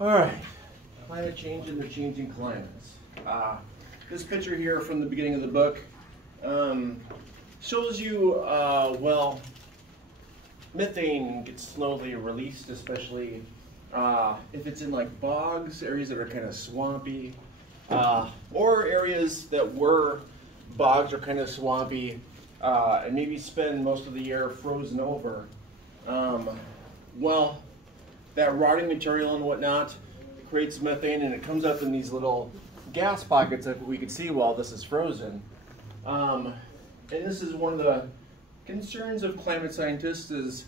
All right, climate change and the changing climates. This picture here from the beginning of the book shows you, well, methane gets slowly released, especially if it's in like bogs, areas that are kind of swampy, or areas that were bogs or kind of swampy, and maybe spend most of the year frozen over. Well, that rotting material and whatnot creates methane, and it comes up in these little gas pockets that we can see while this is frozen. And this is one of the concerns of climate scientists is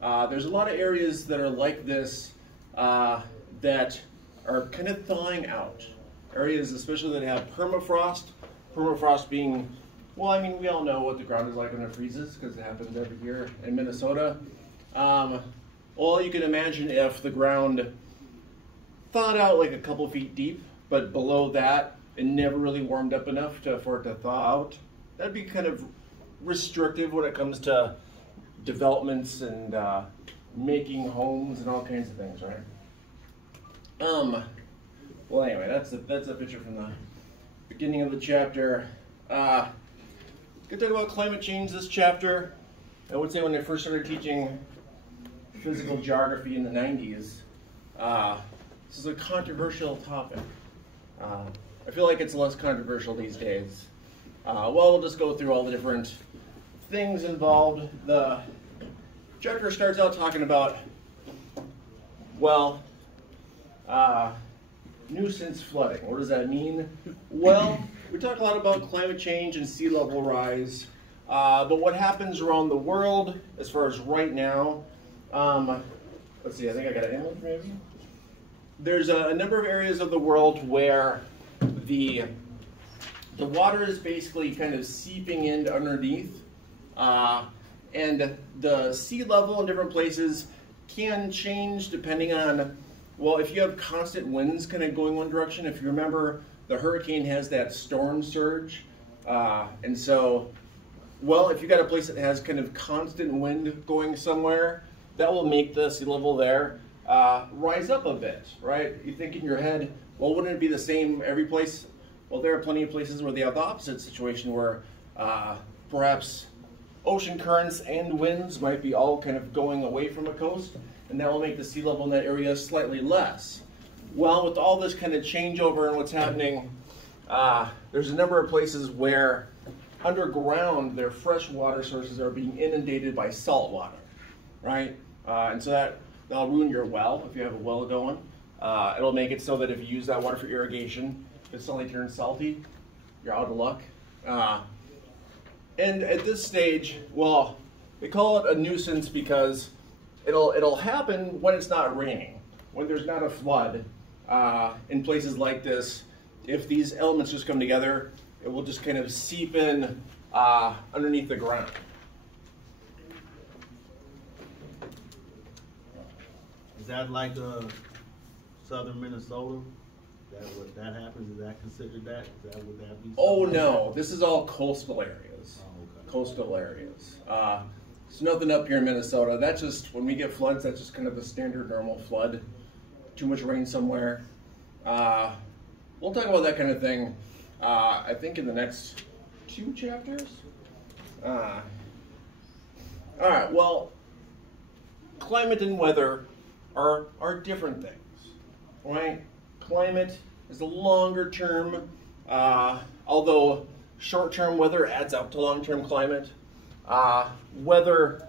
there's a lot of areas that are like this that are kind of thawing out. Areas especially that have permafrost. Permafrost being, well, I mean, we all know what the ground is like when it freezes because it happens every year in Minnesota. Well, you can imagine if the ground thawed out like a couple feet deep, but below that, it never really warmed up enough for it to thaw out. That'd be kind of restrictive when it comes to developments and making homes and all kinds of things, right? Well, anyway, that's a picture from the beginning of the chapter. Gonna talk about climate change this chapter. I would say when I first started teaching physical geography in the 90s, this is a controversial topic. I feel like it's less controversial these days. Well, we'll just go through all the different things involved. The chapter starts out talking about, well, nuisance flooding. What does that mean? Well, we talk a lot about climate change and sea level rise, but what happens around the world as far as right now, let's see, I think I got an image maybe. There's a number of areas of the world where the water is basically kind of seeping in underneath, and the sea level in different places can change depending on, well, if you have constant winds kind of going one direction. If you remember, the hurricane has that storm surge, and so, well, if you got a place that has kind of constant wind going somewhere, that will make the sea level there rise up a bit, right? You think in your head, well, wouldn't it be the same every place? Well, there are plenty of places where they have the opposite situation where perhaps ocean currents and winds might be all kind of going away from a coast, and that will make the sea level in that area slightly less. Well, with all this kind of changeover and what's happening, there's a number of places where underground their fresh water sources are being inundated by salt water, right? And so that'll ruin your well if you have a well going. It'll make it so that if you use that water for irrigation, if it suddenly turns salty, you're out of luck. And at this stage, well, they call it a nuisance because it'll happen when it's not raining, when there's not a flood. In places like this, if these elements just come together, it will just kind of seep in underneath the ground. Is that like southern Minnesota? That happens? Is that considered that? Would that be? Oh no, this is all coastal areas. Oh, okay. Coastal areas. There's nothing up here in Minnesota. That's just, when we get floods, that's just kind of the standard normal flood. Too much rain somewhere. We'll talk about that kind of thing, I think in the next 2 chapters. All right, well, climate and weather are different things, right? Climate is a longer term, although short-term weather adds up to long-term climate. Weather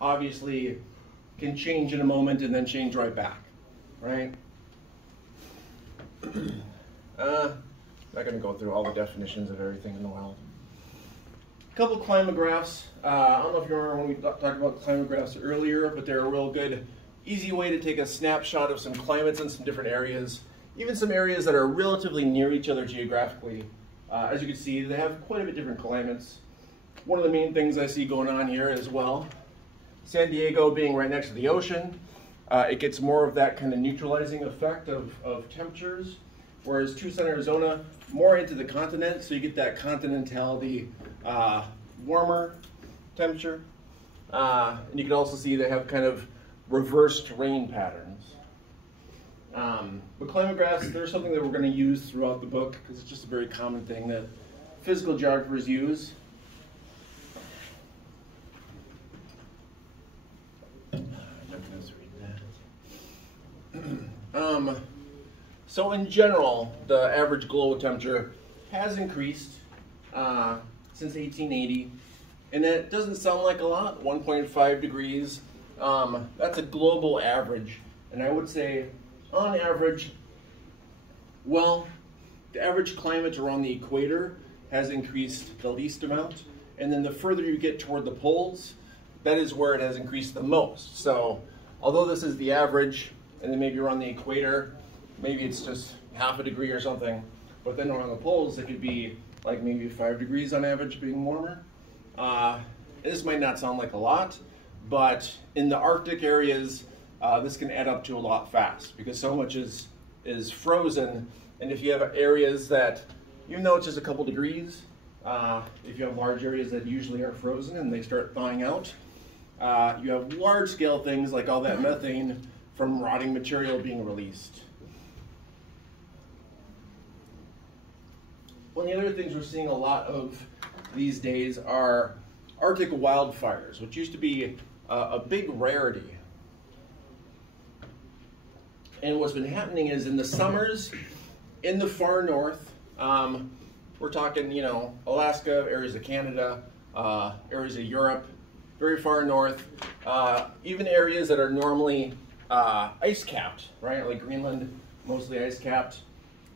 obviously can change in a moment and then change right back, right? Not going to go through all the definitions of everything in the world. A couple climate graphs. I don't know if you remember when we talked about climate graphs earlier, but they're a real good, easy way to take a snapshot of some climates in some different areas, even some areas that are relatively near each other geographically. As you can see, they have quite a bit different climates. One of the main things I see going on here as well, San Diego being right next to the ocean, it gets more of that kind of neutralizing effect of temperatures, whereas Tucson, Arizona, more into the continent, so you get that continentality, warmer temperature. And you can also see they have kind of reversed rain patterns. But climate graphs, they're something that we're going to use throughout the book because it's just a very common thing that physical geographers use. So in general, the average global temperature has increased since 1880, and that doesn't sound like a lot, 1.5 degrees. That's a global average, and I would say on average, well, the average climate around the equator has increased the least amount, and then the further you get toward the poles, that is where it has increased the most. So although this is the average, and then maybe around the equator, maybe it's just half a degree or something, but then around the poles it could be like maybe 5 degrees on average being warmer. This might not sound like a lot, but in the Arctic areas, this can add up to a lot fast because so much is frozen. And if you have areas that, even though it's just a couple degrees, if you have large areas that usually are frozen and they start thawing out, you have large scale things like all that methane from rotting material being released. One of the other things we're seeing a lot of these days are Arctic wildfires, which used to be a big rarity. And what's been happening is in the summers, in the far north, we're talking, you know, Alaska, areas of Canada, areas of Europe, very far north, even areas that are normally ice-capped, right? Like Greenland, mostly ice-capped.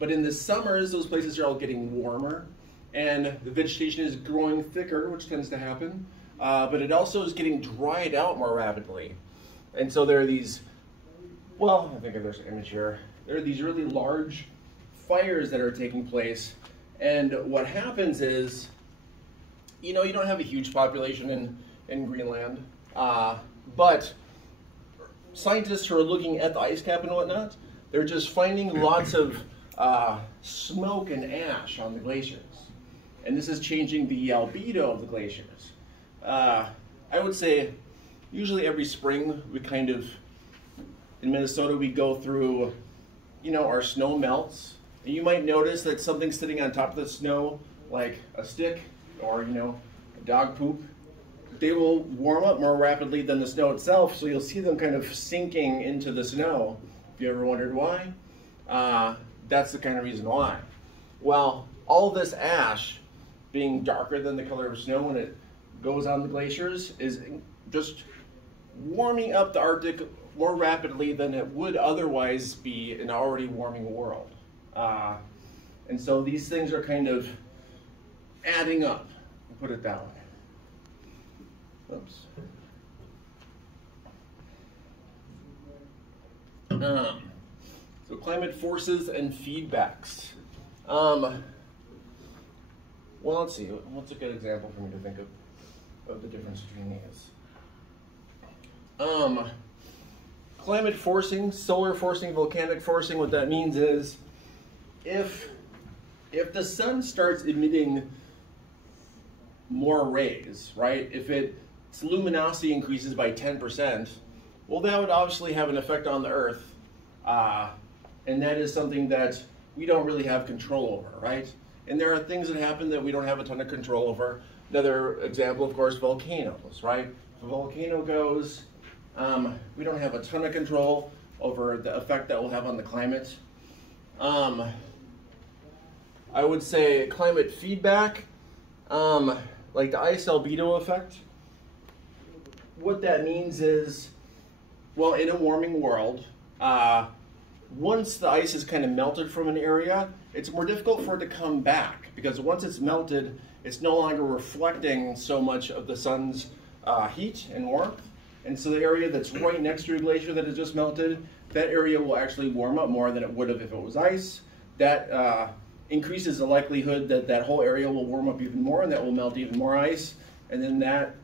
But in the summers, those places are all getting warmer, and the vegetation is growing thicker, which tends to happen, but it also is getting dried out more rapidly. And so there are these, well, I think there's an image here. There are these really large fires that are taking place, and what happens is, you know, you don't have a huge population in Greenland, but scientists who are looking at the ice cap and whatnot, they're just finding lots of smoke and ash on the glaciers. And this is changing the albedo of the glaciers. I would say usually every spring we kind of, in Minnesota, we go through, you know, our snow melts. And you might notice that something's sitting on top of the snow, like a stick or, you know, a dog poop. They will warm up more rapidly than the snow itself, so you'll see them kind of sinking into the snow. If you ever wondered why, that's the kind of reason why. Well, all this ash being darker than the color of snow when it goes on the glaciers is just warming up the Arctic more rapidly than it would otherwise be in an already warming world. And so these things are kind of adding up, put it that way. Oops. So climate forces and feedbacks. Well, let's see. What's a good example for me to think of the difference between these? Climate forcing, solar forcing, volcanic forcing, what that means is if the sun starts emitting more rays, right? If its luminosity increases by 10%, well, that would obviously have an effect on the Earth. And that is something that we don't really have control over, right? And there are things that happen that we don't have a ton of control over. Another example, of course, volcanoes, right? If a volcano goes, we don't have a ton of control over the effect that will have on the climate. I would say climate feedback, like the ice albedo effect. What that means is, well, in a warming world, once the ice is kind of melted from an area, it's more difficult for it to come back because once it's melted, it's no longer reflecting so much of the sun's heat and warmth. And so the area that's right next to a glacier that has just melted, that area will actually warm up more than it would have if it was ice. That increases the likelihood that that whole area will warm up even more and that will melt even more ice. And then that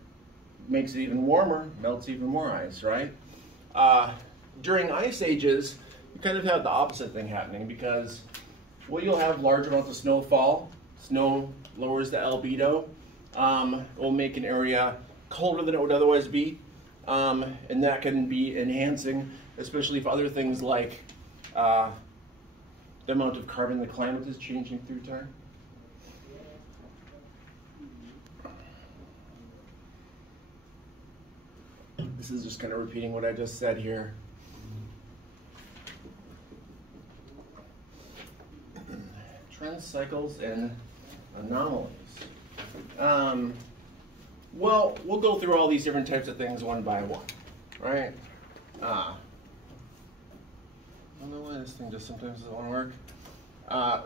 makes it even warmer, melts even more ice, right? During ice ages, you kind of have the opposite thing happening because, well, you'll have large amounts of snowfall. Snow lowers the albedo. It will make an area colder than it would otherwise be. and that can be enhancing, especially if other things like the amount of carbon in the climate is changing through time. This is just kind of repeating what I just said here. Trends, cycles, and anomalies. Well, we'll go through all these different types of things one by one, right? I don't know why this thing just sometimes doesn't want to work.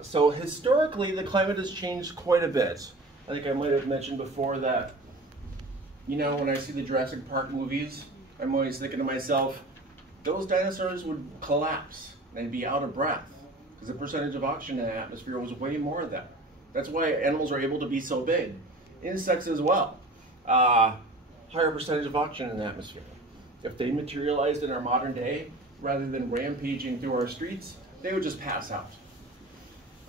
So historically, the climate has changed quite a bit. I think I might have mentioned before that, you know, when I see the Jurassic Park movies, I'm always thinking to myself, those dinosaurs would collapse and be out of breath because the percentage of oxygen in the atmosphere was way more than that. That's why animals are able to be so big. Insects as well. Higher percentage of oxygen in the atmosphere. If they materialized in our modern day, rather than rampaging through our streets, they would just pass out.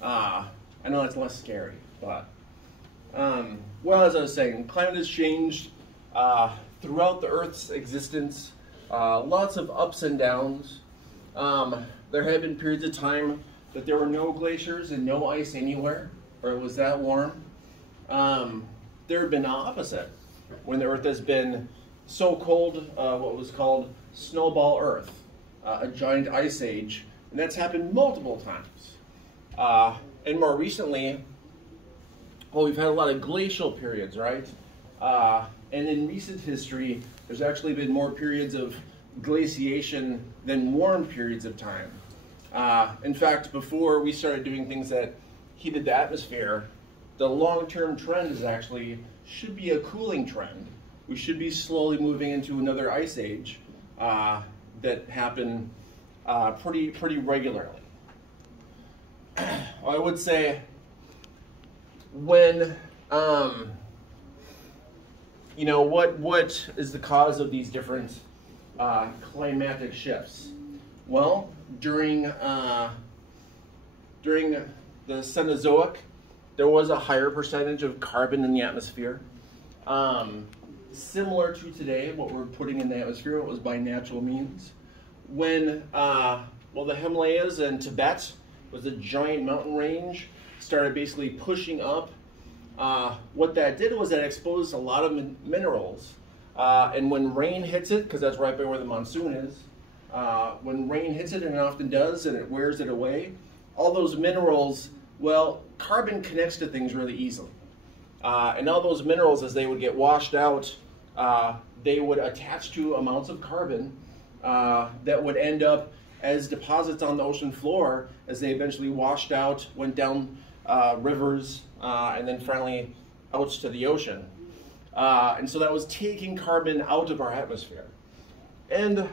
I know that's less scary, but well, as I was saying, climate has changed throughout the Earth's existence. Lots of ups and downs. There have been periods of time that there were no glaciers and no ice anywhere, or it was that warm. There have been the opposite, when the Earth has been so cold, what was called snowball Earth, a giant ice age, and that's happened multiple times. And more recently, well, we've had a lot of glacial periods, right? And in recent history, there's actually been more periods of glaciation than warm periods of time. In fact, before we started doing things that heated the atmosphere, the long-term trend is actually should be a cooling trend. We should be slowly moving into another ice age that happen pretty regularly. I would say when you know, what is the cause of these different climatic shifts? Well, during the Cenozoic, there was a higher percentage of carbon in the atmosphere. Similar to today, what we're putting in the atmosphere, it was by natural means. When, well, the Himalayas and Tibet was a giant mountain range, started basically pushing up. What that did was that exposed a lot of minerals. And when rain hits it, because that's right by where the monsoon is, when rain hits it, and it often does, and it wears it away, all those minerals, well, carbon connects to things really easily. And all those minerals, as they would get washed out, they would attach to amounts of carbon that would end up as deposits on the ocean floor as they eventually washed out, went down rivers, and then finally out to the ocean. And so that was taking carbon out of our atmosphere. And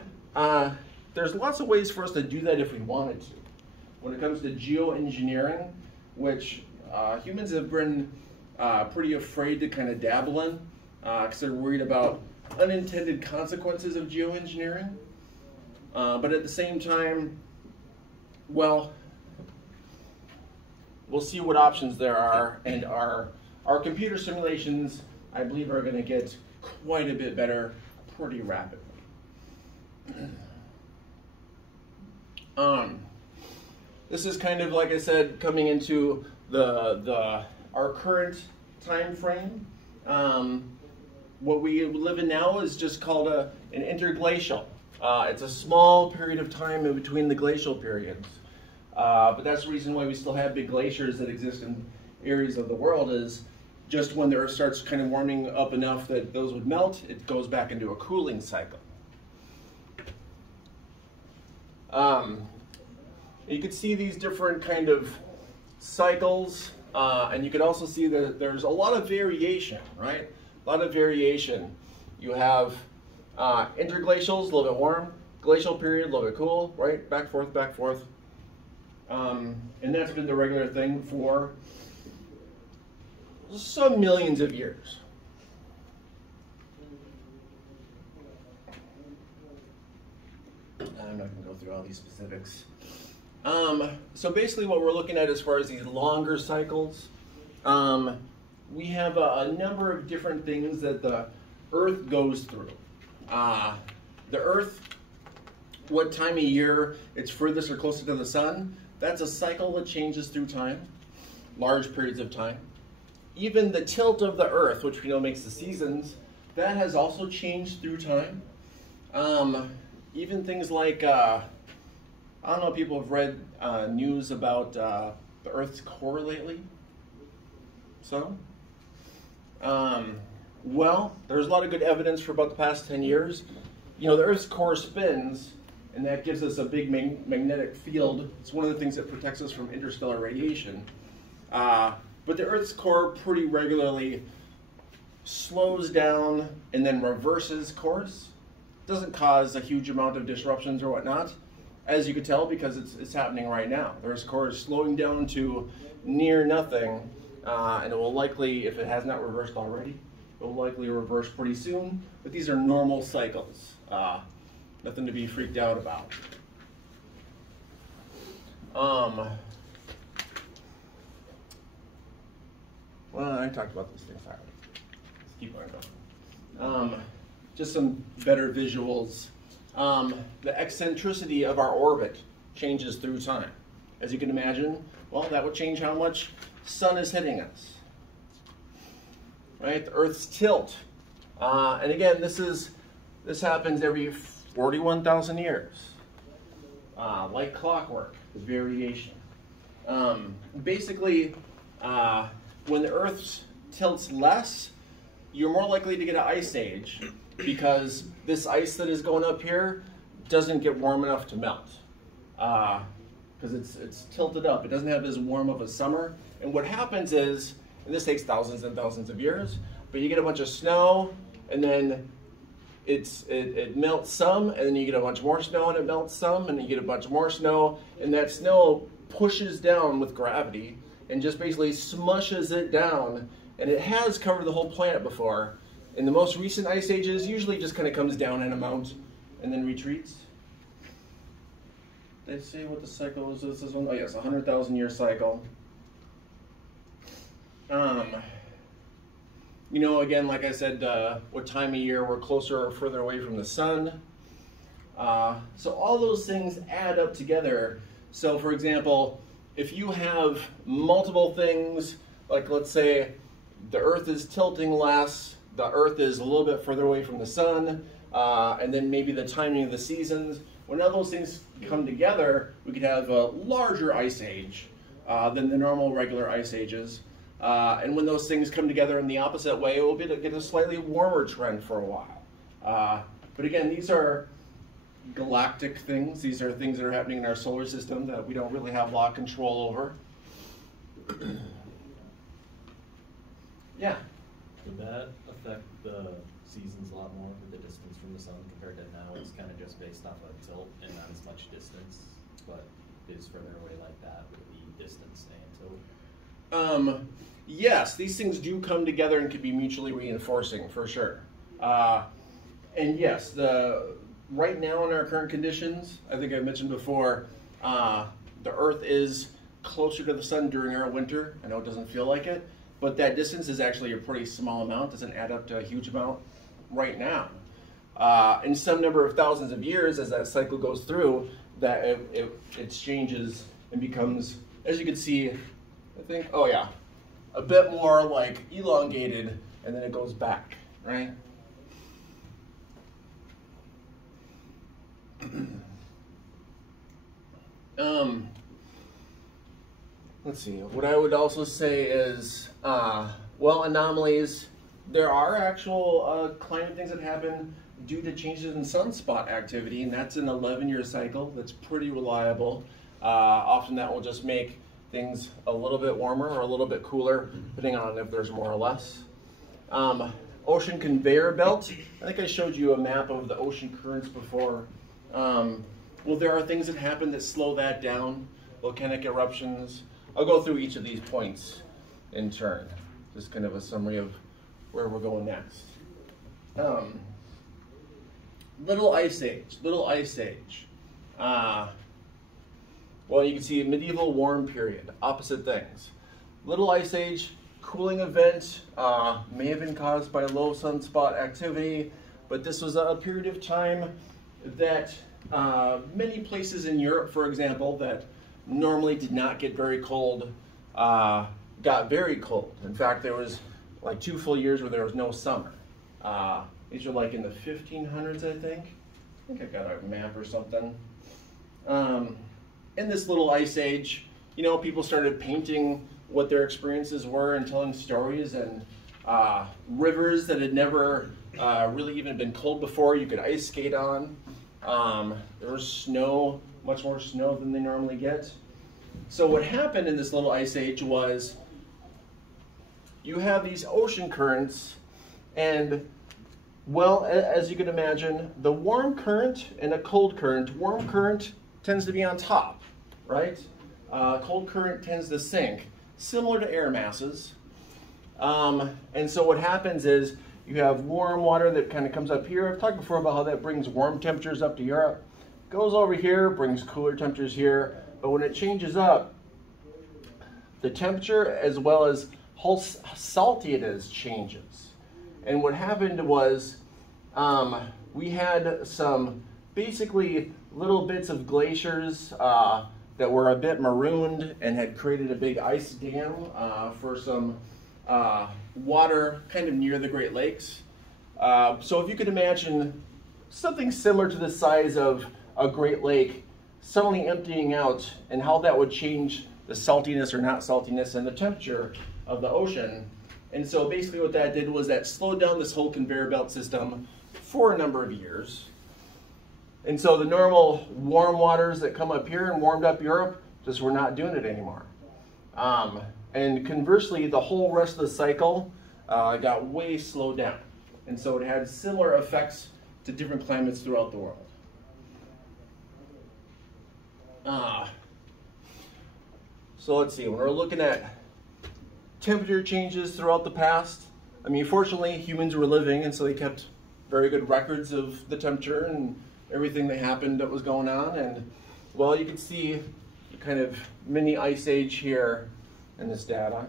there's lots of ways for us to do that if we wanted to. When it comes to geoengineering, which humans have been pretty afraid to kind of dabble in, because they're worried about unintended consequences of geoengineering. But at the same time, well, we'll see what options there are, and our computer simulations, I believe, are going to get quite a bit better pretty rapidly. This is kind of, like I said, coming into our current time frame. What we live in now is just called an interglacial. It's a small period of time in between the glacial periods. But that's the reason why we still have big glaciers that exist in areas of the world, is just when the Earth starts kind of warming up enough that those would melt, it goes back into a cooling cycle. You can see these different kind of cycles, and you can also see that there's a lot of variation, right? A lot of variation. You have interglacials, a little bit warm, glacial period, a little bit cool, right? Back, forth, back, forth. And that's been the regular thing for some millions of years. I'm not going to go through all these specifics. So basically what we're looking at as far as these longer cycles, we have a number of different things that the Earth goes through. The Earth, what time of year it's furthest or closer to the sun, that's a cycle that changes through time, large periods of time. Even the tilt of the Earth, which we know makes the seasons, that has also changed through time. Even things like, I don't know if people have read news about the Earth's core lately. So, well, there's a lot of good evidence for about the past 10 years. You know, the Earth's core spins, and that gives us a big magnetic field. It's one of the things that protects us from interstellar radiation. But the Earth's core pretty regularly slows down and then reverses course. Doesn't cause a huge amount of disruptions or whatnot, as you could tell, because it's happening right now. The Earth's core is slowing down to near nothing, and it will likely, if it has not reversed already, it will likely reverse pretty soon. But these are normal cycles. Nothing to be freaked out about. Well, I talked about those things already. Let's keep on going. Just some better visuals. The eccentricity of our orbit changes through time. As you can imagine, well, that would change how much sun is hitting us. Right? The Earth's tilt. And again, this happens every 41,000 years. Like clockwork, the variation. Basically, when the Earth tilts less, you're more likely to get an ice age because this ice that is going up here doesn't get warm enough to melt. Because it's tilted up. It doesn't have as warm of a summer. And what happens is, and this takes thousands and thousands of years, but you get a bunch of snow, and then it melts some, and then you get a bunch more snow, and it melts some, and you get a bunch more snow, and that snow pushes down with gravity and just basically smushes it down. And it has covered the whole planet before. In the most recent ice ages, usually just kind of comes down in amount and then retreats. They say what the cycle is. This one, oh yes, 100,000 year cycle. You know, again, like I said, what time of year we're closer or further away from the sun. So all those things add up together. So for example, if you have multiple things, like let's say the Earth is tilting less, the Earth is a little bit further away from the sun, and then maybe the timing of the seasons, when all those things come together, we could have a larger ice age than the normal regular ice ages. And when those things come together in the opposite way, it will get a slightly warmer trend for a while. But again, these are galactic things. These are things that are happening in our solar system that we don't really have a lot of control over. Yeah? Would that affect the seasons a lot more with the distance from the sun compared to now? It's kind of just based off of tilt and not as much distance, but is further away like that with the distance and tilt? Yes, these things do come together and can be mutually reinforcing for sure. And yes, right now in our current conditions, I think I mentioned before, the Earth is closer to the sun during our winter. I know it doesn't feel like it, but that distance is actually a pretty small amount. It doesn't add up to a huge amount right now. In some number of thousands of years, as that cycle goes through, that it changes and becomes, as you can see, I think, oh yeah, a bit more like elongated, and then it goes back, right? Let's see, what I would also say is, well, anomalies, there are actual climate things that happen due to changes in sunspot activity, and that's an 11-year cycle that's pretty reliable. Often that will just make things a little bit warmer or a little bit cooler, depending on if there's more or less. Ocean conveyor belt, I think I showed you a map of the ocean currents before. Well, there are things that happen that slow that down, volcanic eruptions. I'll go through each of these points in turn, just kind of a summary of where we're going next. Little Ice Age, Little Ice Age. Well, you can see medieval warm period, opposite things. Little Ice Age, cooling event, may have been caused by low sunspot activity. but this was a period of time that many places in Europe, for example, that normally did not get very cold, got very cold. In fact, there was like 2 full years where there was no summer. These are like in the 1500s, I think. I think I got a map or something. In this little ice age, you know, people started painting what their experiences were and telling stories, and rivers that had never really even been cold before, you could ice skate on. There was snow, much more snow than they normally get. So what happened in this little ice age was you have these ocean currents, and well, as you can imagine, the warm current and a cold current, warm current tends to be on top, right? Cold current tends to sink, similar to air masses. And so what happens is you have warm water that kind of comes up here. I've talked before about how that brings warm temperatures up to Europe. Goes over here, brings cooler temperatures here. But when it changes up, the temperature as well as how salty it is changes. And what happened was we had some basically little bits of glaciers that were a bit marooned and had created a big ice dam for some water kind of near the Great Lakes. So if you could imagine something similar to the size of a Great Lake suddenly emptying out, and how that would change the saltiness or not saltiness and the temperature of the ocean. And so basically what that did was that slowed down this whole conveyor belt system for a number of years. And so the normal warm waters that come up here and warmed up Europe just were not doing it anymore. And conversely, the whole rest of the cycle got way slowed down. And so it had similar effects to different climates throughout the world. So let's see, when we're looking at temperature changes throughout the past, I mean, fortunately, humans were living, and so they kept very good records of the temperature and everything that happened that was going on. And well, you can see the kind of mini ice age here in this data.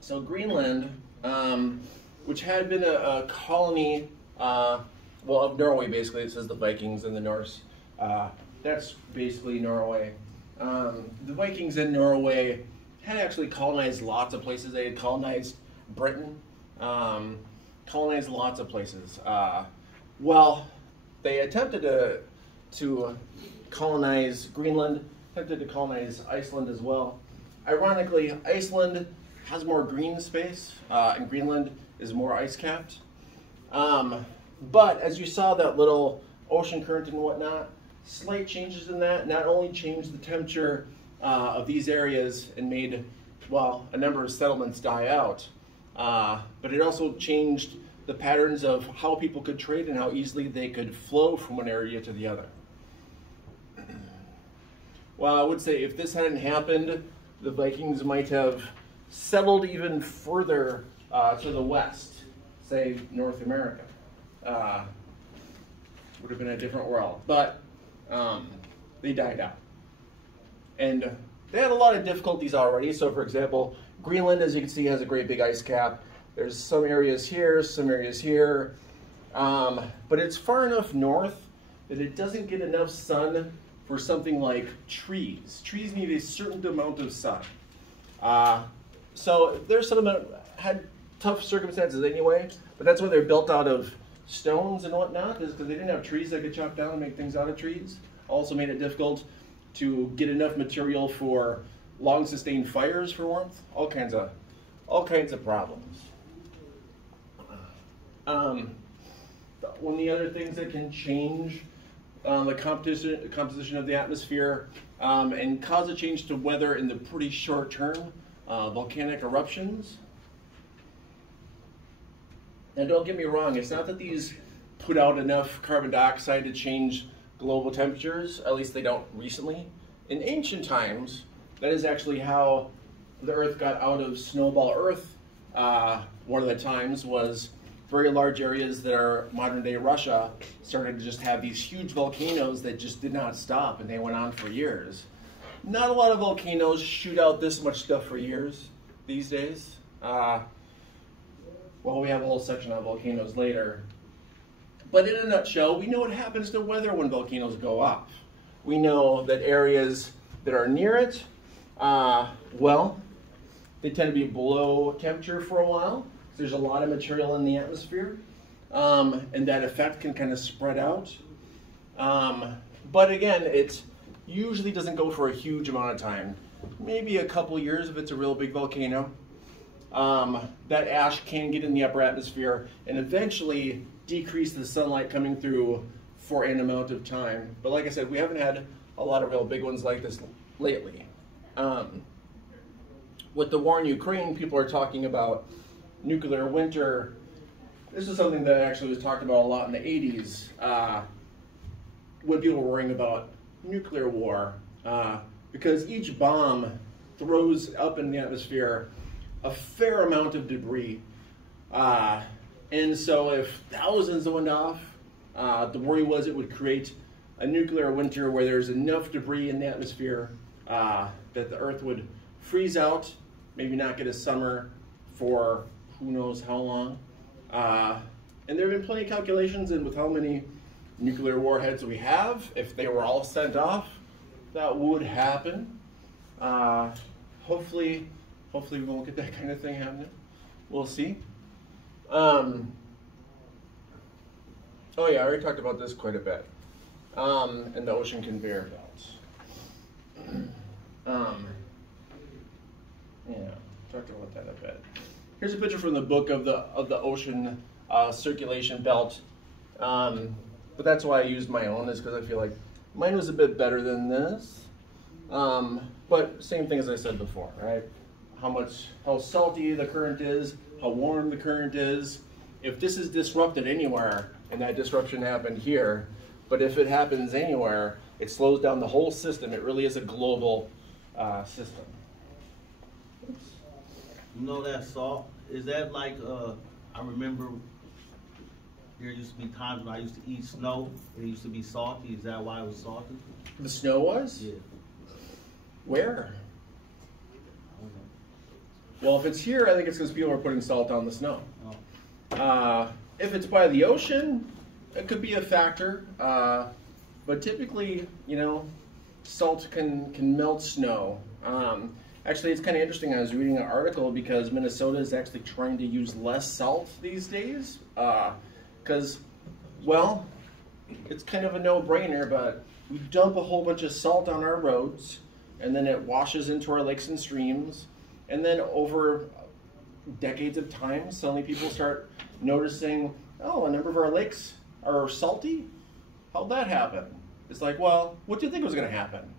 So Greenland, which had been a colony, well, of Norway basically, it says the Vikings and the Norse. That's basically Norway. The Vikings in Norway had actually colonized lots of places. They had colonized Britain, colonized lots of places. Well, they attempted to colonize Greenland, attempted to colonize Iceland as well. Ironically, Iceland has more green space, and Greenland is more ice-capped. But as you saw that little ocean current and whatnot, slight changes in that not only changed the temperature of these areas and made, well, a number of settlements die out, but it also changed the patterns of how people could trade and how easily they could flow from one area to the other. Well, I would say if this hadn't happened, the Vikings might have settled even further to the west, say North America. Would have been a different world, but they died out. And they had a lot of difficulties already. So for example, Greenland, as you can see, has a great big ice cap. There's some areas here, some areas here, but it's far enough north that it doesn't get enough sun for something like trees. Trees need a certain amount of sun. So their settlement had tough circumstances anyway, but that's why they're built out of stones and whatnot, is because they didn't have trees that could chop down and make things out of trees. Also made it difficult to get enough material for long sustained fires for warmth, all kinds of problems. One of the other things that can change the composition of the atmosphere and cause a change to weather in the pretty short term, volcanic eruptions. Now don't get me wrong, it's not that these put out enough carbon dioxide to change global temperatures, at least they don't recently. In ancient times, that is actually how the Earth got out of snowball Earth. One of the times was very large areas that are modern day Russia started to just have these huge volcanoes that just did not stop, and they went on for years. Not a lot of volcanoes shoot out this much stuff for years these days. Well, we have a whole section on volcanoes later. But in a nutshell, we know what happens to weather when volcanoes go off. We know that areas that are near it, well, they tend to be below temperature for a while. So there's a lot of material in the atmosphere, and that effect can kind of spread out. But again, it usually doesn't go for a huge amount of time. Maybe a couple years if it's a real big volcano. That ash can get in the upper atmosphere and eventually decrease the sunlight coming through for an amount of time. But like I said, we haven't had a lot of real big ones like this lately. With the war in Ukraine, people are talking about nuclear winter. This is something that actually was talked about a lot in the 80s when people were worrying about nuclear war, because each bomb throws up in the atmosphere a fair amount of debris. And so if thousands went off, the worry was it would create a nuclear winter where there's enough debris in the atmosphere that the Earth would freeze out, maybe not get a summer for who knows how long. And there have been plenty of calculations, and with how many nuclear warheads we have, if they were all sent off, that would happen. Hopefully we won't get that kind of thing happening. We'll see. Oh yeah, I already talked about this quite a bit. And the ocean conveyor belt. Yeah, talked about that a bit. Here's a picture from the book of the ocean circulation belt. But that's why I used my own, is because I feel like mine was a bit better than this. But same thing as I said before, right? How salty the current is, how warm the current is. If this is disrupted anywhere, and that disruption happened here, but if it happens anywhere, it slows down the whole system. It really is a global system. Oops. You know that salt? Is that like, I remember there used to be times when I used to eat snow. It used to be salty. Is that why it was salty? The snow was? Yeah. Where? Well, if it's here, I think it's because people are putting salt on the snow. Oh. If it's by the ocean, it could be a factor. But typically, salt can melt snow. Actually, it's kind of interesting. I was reading an article because Minnesota is actually trying to use less salt these days. Because, well, it's kind of a no-brainer, but we dump a whole bunch of salt on our roads, and then it washes into our lakes and streams. And then over decades of time, suddenly people start noticing, oh, a number of our lakes are salty? How'd that happen? It's like, well, what do you think was going to happen?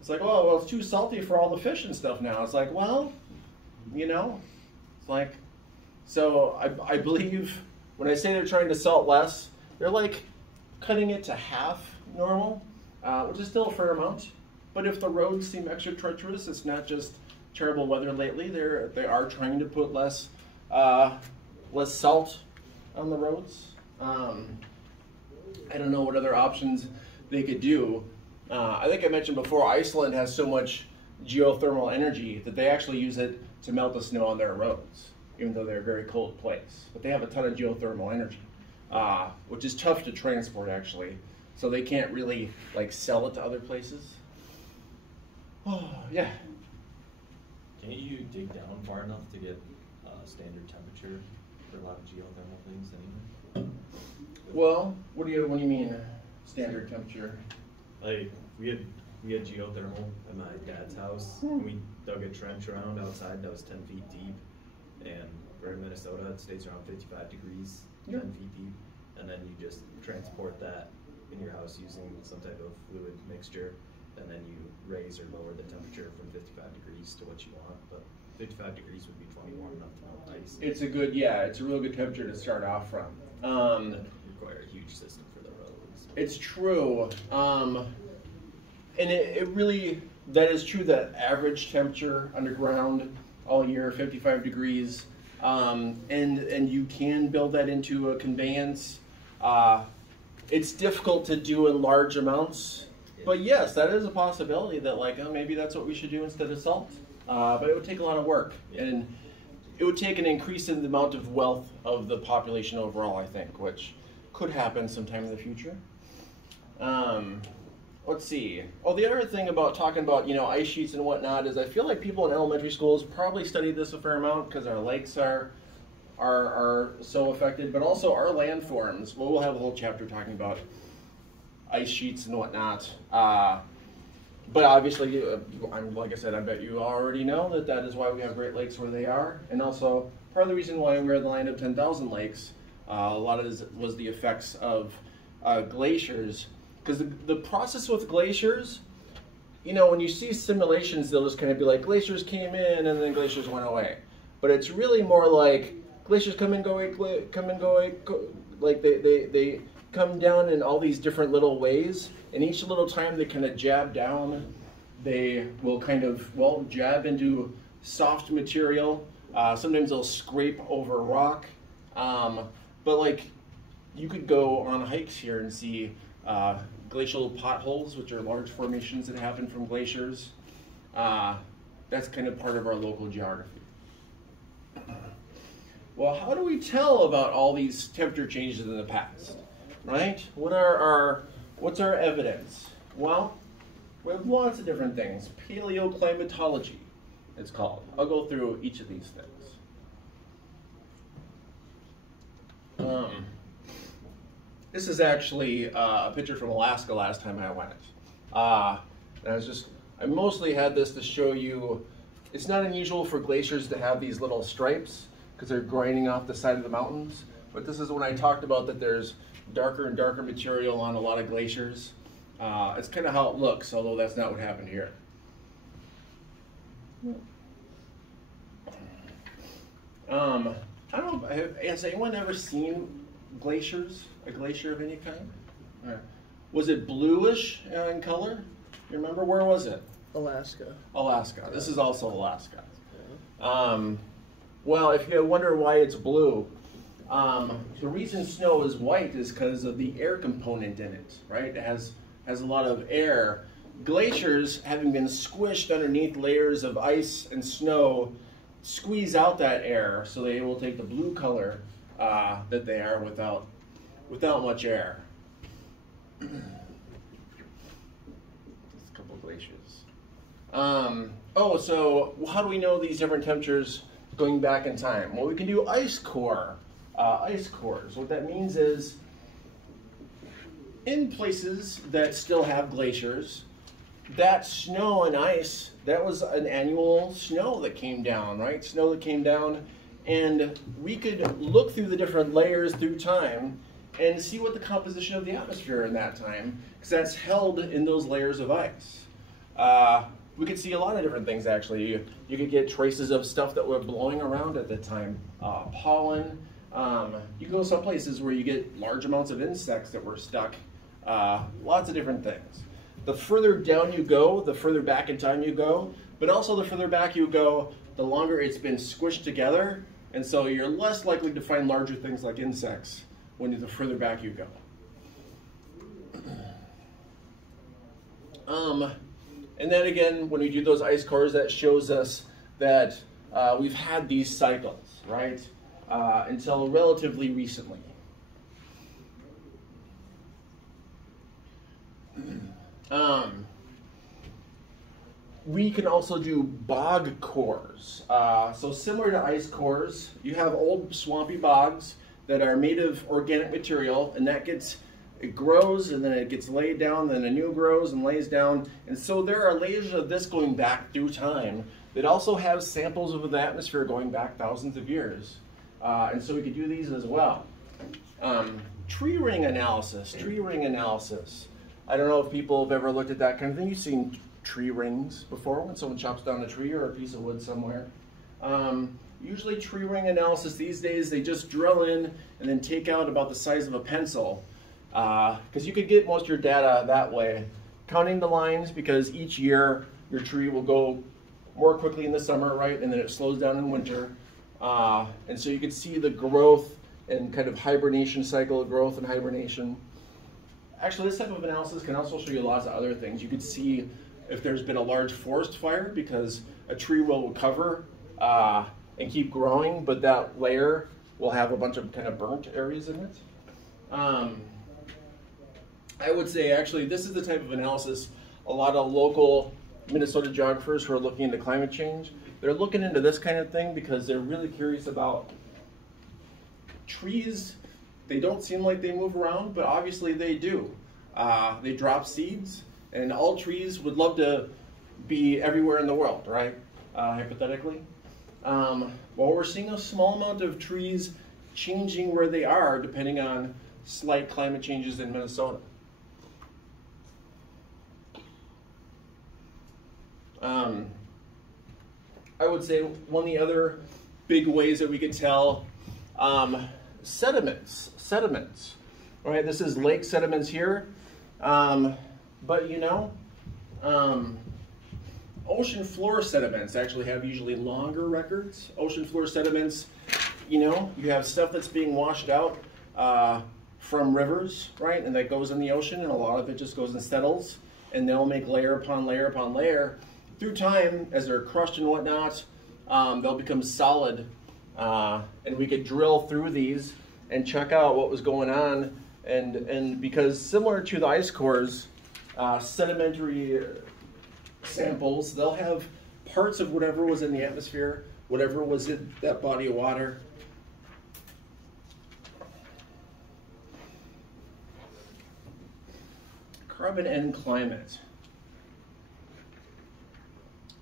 It's like, oh, well, it's too salty for all the fish and stuff now. It's like, well, it's like, so I believe when I say they're trying to salt less, they're like cutting it to half normal, which is still a fair amount. But if the roads seem extra treacherous, it's not just terrible weather lately. They are trying to put less salt on the roads. I don't know what other options they could do. I think I mentioned before, Iceland has so much geothermal energy that they actually use it to melt the snow on their roads, even though they're a very cold place. But they have a ton of geothermal energy, which is tough to transport actually. So they can't really sell it to other places. Oh, yeah. Can't you dig down far enough to get standard temperature for a lot of geothermal things anyway? Well, what do you mean standard temperature? Like we had geothermal at my dad's house, and we dug a trench around outside that was 10 feet deep, and we're in Minnesota, it stays around 55 degrees, 10 feet deep, and then you just transport that in your house using some type of fluid mixture, and then you raise or lower the temperature from 55 degrees to what you want, but 55 degrees would be plenty warm enough to melt ice. It's a real good temperature to start off from. That require a huge system for the roads. It's true. And it really, that is true, that average temperature underground all year, 55 degrees. and you can build that into a conveyance. It's difficult to do in large amounts, but yes, that is a possibility that like, oh, maybe that's what we should do instead of salt. But it would take a lot of work, and it would take an increase in the amount of wealth of the population overall, I think, which could happen sometime in the future. Let's see. Oh, the other thing about talking about, ice sheets and whatnot is I feel like people in elementary schools probably studied this a fair amount because our lakes are so affected, but also our landforms. Well, we'll have a whole chapter talking about ice sheets and whatnot. But obviously, like I said, I bet you already know that is why we have Great Lakes where they are. And also, part of the reason why we're the land of 10,000 lakes, a lot of this was the effects of glaciers. Because the process with glaciers, when you see simulations, they'll just kind of be like, glaciers came in and then glaciers went away. But it's really more like glaciers come and go, like they come down in all these different little ways. And each little time they kind of jab down, they will kind of, jab into soft material. Sometimes they'll scrape over rock. But like, you could go on hikes here and see glacial potholes, which are large formations that happen from glaciers. That's kind of part of our local geography. Well, how do we tell about all these temperature changes in the past, right? What's our evidence? Well, we have lots of different things. Paleoclimatology, it's called. I'll go through each of these things. This is actually a picture from Alaska last time I went. And I mostly had this to show you, it's not unusual for glaciers to have these little stripes because they're grinding off the side of the mountains. But this is when I talked about that there's darker and darker material on a lot of glaciers. It's kind of how it looks, although that's not what happened here. I don't know, has anyone ever seen glaciers? A glacier of any kind? Was it bluish in color? You remember, where was it? Alaska. Alaska. This is also Alaska. Well, if you wonder why it's blue, the reason snow is white is because of the air component in it, right? It has a lot of air. Glaciers, having been squished underneath layers of ice and snow, squeeze out that air, so they will take the blue color that they are without much air. Just a couple of glaciers. So how do we know these different temperatures going back in time? Well, we can do ice cores. What that means is, in places that still have glaciers, that snow and ice, that was an annual snow that came down, right? Snow that came down, and we could look through the different layers through time and see what the composition of the atmosphere in that time, because that's held in those layers of ice. We could see a lot of different things, actually. You could get traces of stuff that were blowing around at the time, pollen. You go some places where you get large amounts of insects that were stuck, lots of different things. The further down you go, the further back in time you go, but also the further back you go, the longer it's been squished together, and so you're less likely to find larger things like insects when the further back you go. And then again, when we do those ice cores, that shows us that we've had these cycles, right, until relatively recently. We can also do bog cores. So similar to ice cores, you have old swampy bogs that are made of organic material, and it grows and then it gets laid down, then a new grows and lays down. And so there are layers of this going back through time that also have samples of the atmosphere going back thousands of years. And so we could do these as well. Tree ring analysis. I don't know if people have ever looked at that kind of thing. You've seen tree rings before when someone chops down a tree or a piece of wood somewhere. Usually tree ring analysis these days, they just drill in and then take out about the size of a pencil. Because you could get most of your data that way. Counting the lines, because each year your tree will go more quickly in the summer, right? And then it slows down in winter. And so you can see the growth and kind of hibernation cycle, growth and hibernation. Actually, this type of analysis can also show you lots of other things. You could see if there's been a large forest fire, because a tree will recover and keep growing, but that layer will have a bunch of kind of burnt areas in it. I would say, actually, this is the type of analysis a lot of local Minnesota geographers who are looking into climate change, they're looking into this kind of thing because they're really curious about trees. They don't seem like they move around, but obviously they do. They drop seeds, and all trees would love to be everywhere in the world, right? Hypothetically. Well, we're seeing a small amount of trees changing where they are depending on slight climate changes in Minnesota. I would say one of the other big ways that we could tell, sediments, right? This is lake sediments here, but you know, ocean floor sediments actually have usually longer records. Ocean floor sediments, you know, you have stuff that's being washed out from rivers, right? And that goes in the ocean, and a lot of it just goes and settles, and they'll make layer upon layer upon layer. Through time, as they're crushed and whatnot, they'll become solid, and we could drill through these and check out what was going on. And because similar to the ice cores, sedimentary samples, they'll have parts of whatever was in the atmosphere, whatever was in that body of water. Carbon and climate.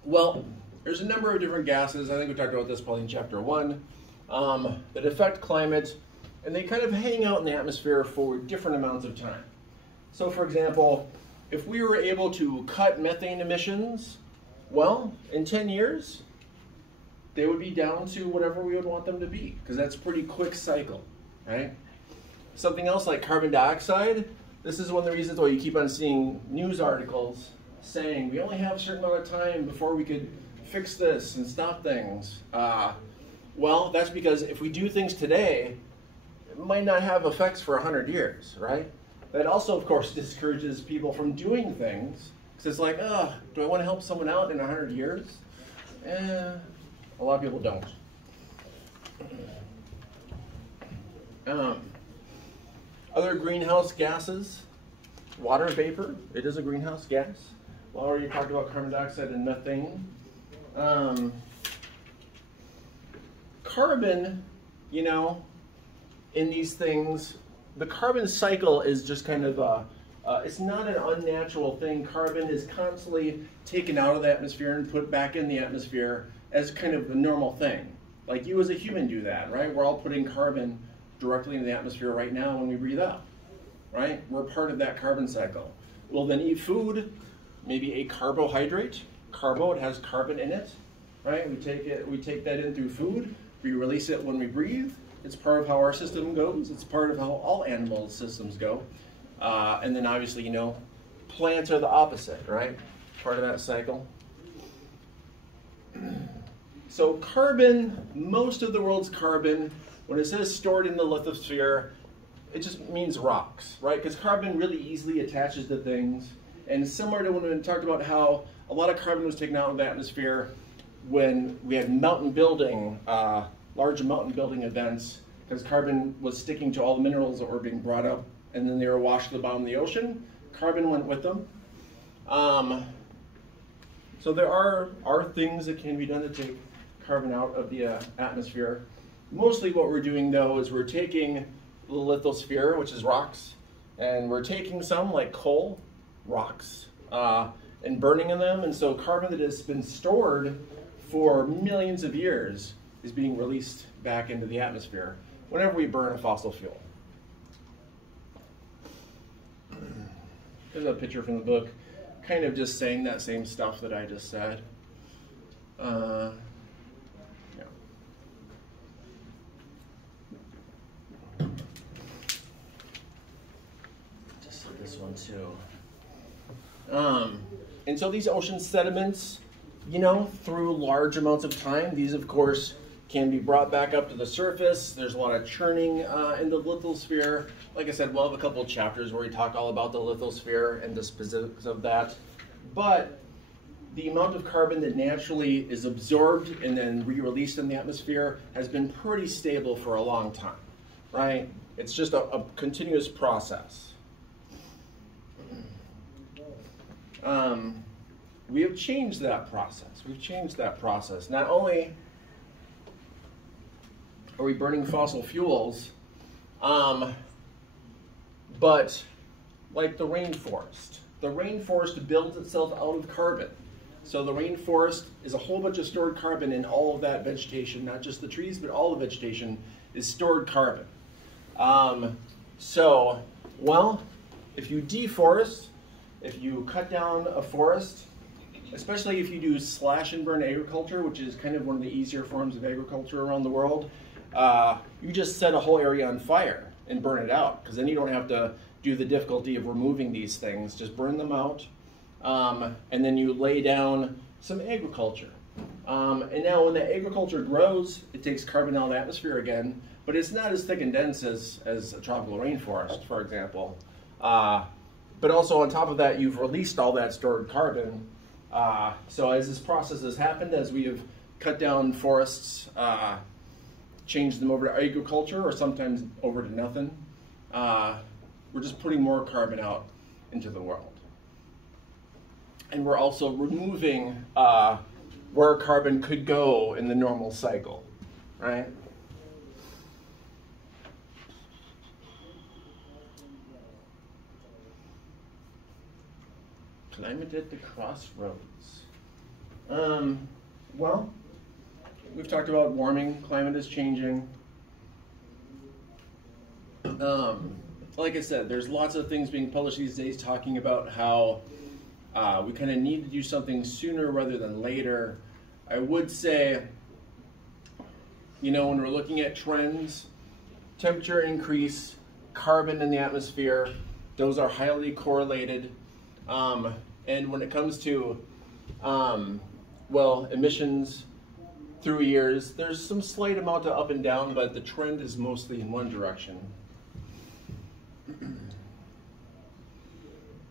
Well, there's a number of different gases, I think we talked about this probably in chapter 1, that affect climate, and they kind of hang out in the atmosphere for different amounts of time. So for example, if we were able to cut methane emissions, well, in 10 years, they would be down to whatever we would want them to be, because that's a pretty quick cycle, right? Something else like carbon dioxide, this is one of the reasons why you keep on seeing news articles saying we only have a certain amount of time before we could fix this and stop things. Well, that's because if we do things today, it might not have effects for 100 years, right? That also, of course, discourages people from doing things, because it's like, do I want to help someone out in 100 years? A lot of people don't. Other greenhouse gases, water vapor, it is a greenhouse gas. Well, already talked about carbon dioxide and methane. Carbon, you know, in these things, the carbon cycle is just kind of it's not an unnatural thing. Carbon is constantly taken out of the atmosphere and put back in the atmosphere as kind of the normal thing. Like you as a human do that, right? We're all putting carbon directly into the atmosphere right now when we breathe out, right? We're part of that carbon cycle. We'll then eat food, maybe a carbohydrate. Carbo, it has carbon in it, right? We take that in through food. We release it when we breathe. It's part of how our system goes. It's part of how all animal systems go. And then obviously, you know, plants are the opposite, right? Part of that cycle. So carbon, most of the world's carbon, when it says stored in the lithosphere, it just means rocks, right? Because carbon really easily attaches to things. And similar to when we talked about how a lot of carbon was taken out of the atmosphere when we had mountain building, large mountain building events, because carbon was sticking to all the minerals that were being brought up, and then they were washed to the bottom of the ocean. Carbon went with them. So there are things that can be done to take carbon out of the atmosphere. Mostly what we're doing though is we're taking the lithosphere, which is rocks, and we're taking some like coal, rocks, and burning in them, and so carbon that has been stored for millions of years is being released back into the atmosphere whenever we burn a fossil fuel. Here's a picture from the book, kind of just saying that same stuff that I just said. Yeah. Just like this one too. And so these ocean sediments, you know, through large amounts of time, these of course can be brought back up to the surface. There's a lot of churning in the lithosphere. Like I said, we'll have a couple of chapters where we talk all about the lithosphere and the specifics of that. But the amount of carbon that naturally is absorbed and then re-released in the atmosphere has been pretty stable for a long time, right? It's just a continuous process. We have changed that process. We've changed that process. Not only are we burning fossil fuels, but like the rainforest builds itself out of carbon. So the rainforest is a whole bunch of stored carbon in all of that vegetation, not just the trees, but all the vegetation is stored carbon. Well, if you deforest, if you cut down a forest, especially if you do slash and burn agriculture, which is kind of one of the easier forms of agriculture around the world, you just set a whole area on fire and burn it out, because then you don't have to do the difficulty of removing these things. Just burn them out, and then you lay down some agriculture. And now when the agriculture grows, it takes carbon out of the atmosphere again, but it's not as thick and dense as a tropical rainforest, for example. But also on top of that, you've released all that stored carbon. So as this process has happened, as we have cut down forests, changed them over to agriculture, or sometimes over to nothing, we're just putting more carbon out into the world. And we're also removing where carbon could go in the normal cycle, right? Climate at the crossroads. Well, we've talked about warming, climate is changing. Like I said, there's lots of things being published these days talking about how we kind of need to do something sooner rather than later. I would say, you know, when we're looking at trends, temperature increase, carbon in the atmosphere, those are highly correlated. And when it comes to, well, emissions through years, there's some slight amount of up and down, but the trend is mostly in one direction.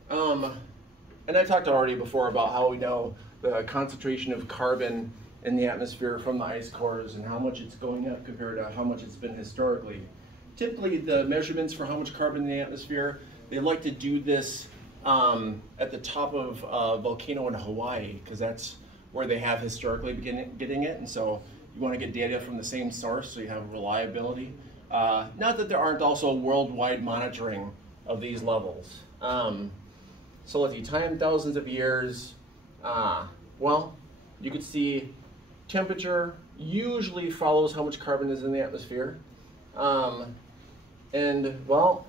And I talked already before about how we know the concentration of carbon in the atmosphere from the ice cores and how much it's going up compared to how much it's been historically. Typically, the measurements for how much carbon in the atmosphere, they like to do this at the top of a volcano in Hawaii, because that's where they have historically been getting it, and so you want to get data from the same source so you have reliability. Not that there aren't also worldwide monitoring of these levels. So if you time thousands of years, well, you could see temperature usually follows how much carbon is in the atmosphere. And well,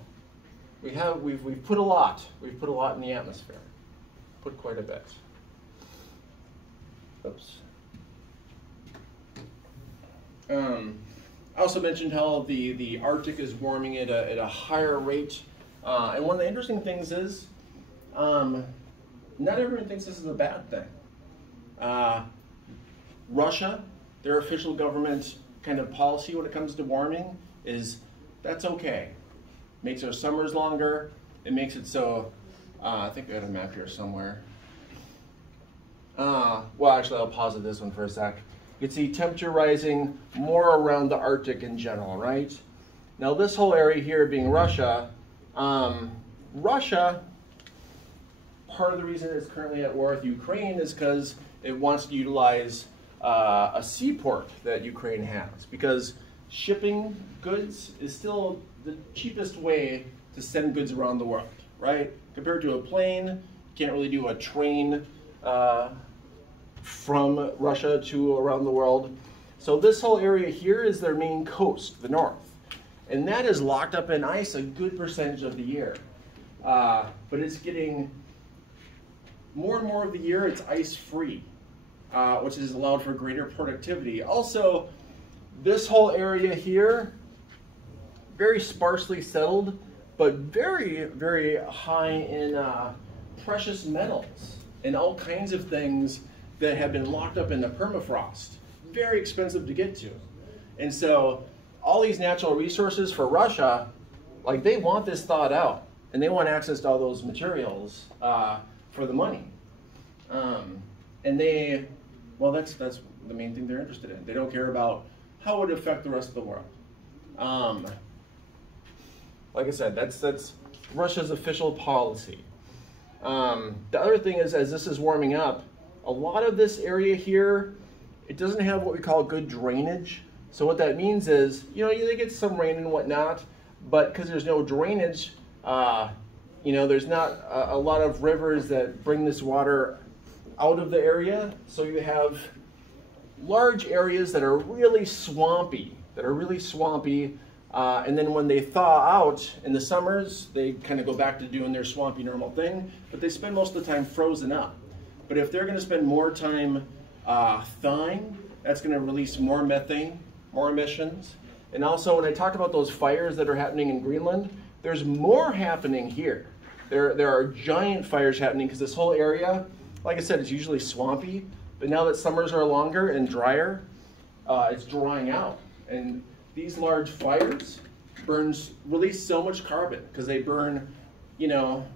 we've put a lot. We've put a lot in the atmosphere. Put quite a bit. Oops. I also mentioned how the Arctic is warming at a higher rate. And one of the interesting things is, not everyone thinks this is a bad thing. Russia, their official government kind of policy when it comes to warming is that's okay. Makes our summers longer. It makes it so, I think I got a map here somewhere. Well, actually, I'll pause at this one for a sec. You can see temperature rising more around the Arctic in general, right? Now, this whole area here being Russia, Russia, part of the reason it's currently at war with Ukraine is because it wants to utilize a seaport that Ukraine has, because shipping goods is still the cheapest way to send goods around the world, right? Compared to a plane, you can't really do a train from Russia to around the world. So this whole area here is their main coast, the north. And that is locked up in ice a good percentage of the year. But it's getting more and more of the year, it's ice-free, which has allowed for greater productivity. Also, this whole area here, very sparsely settled, but very, very high in precious metals and all kinds of things that have been locked up in the permafrost. Very expensive to get to. And so all these natural resources for Russia, like they want this thawed out, and they want access to all those materials for the money. And they, well, that's the main thing they're interested in. They don't care about how it would affect the rest of the world. Like I said, that's Russia's official policy. The other thing is, as this is warming up, a lot of this area here, it doesn't have what we call good drainage. So what that means is, you know, they get some rain and whatnot, but because there's no drainage, you know, there's not a lot of rivers that bring this water out of the area. So you have large areas that are really swampy, and then when they thaw out in the summers, they kind of go back to doing their swampy normal thing, but they spend most of the time frozen up. But if they're going to spend more time thawing, that's going to release more methane, more emissions. And also, when I talked about those fires that are happening in Greenland, there's more happening here. There are giant fires happening because this whole area, like I said, is usually swampy, but now that summers are longer and drier, it's drying out. And these large fires release so much carbon because they burn, you know,